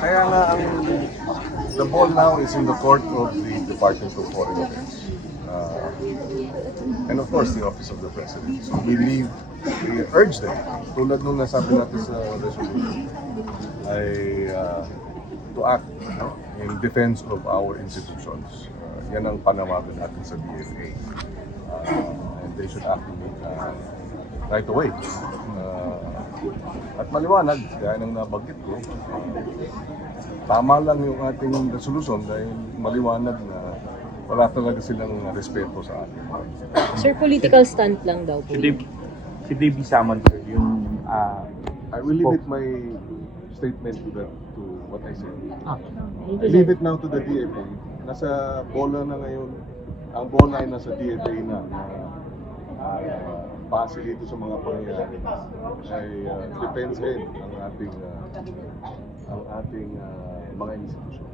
Kaya nga the ball now is in the court of the Department of Foreign Affairs. And of course, the Office of the President. So we urge them, tulad nung nasabi natin sa resolution, ay to act in defense of our institutions. Yan ang panawagan natin sa DFA. And they should act right away. At maliwanag, gaya ng nabanggit ko, tama lang yung ating resolution dahil maliwanag na wala talaga silang respeto sa atin. Sir, political stunt lang daw po. Si Davey Salmon, sir, yung... I will limit my statement to what I said. Thank I you, leave sir. it now to the DFA. Nasa bola na ngayon. Ang bola ay nasa DFA na base dito sa mga pangyayari ay depensahin ang ating mga institusyon.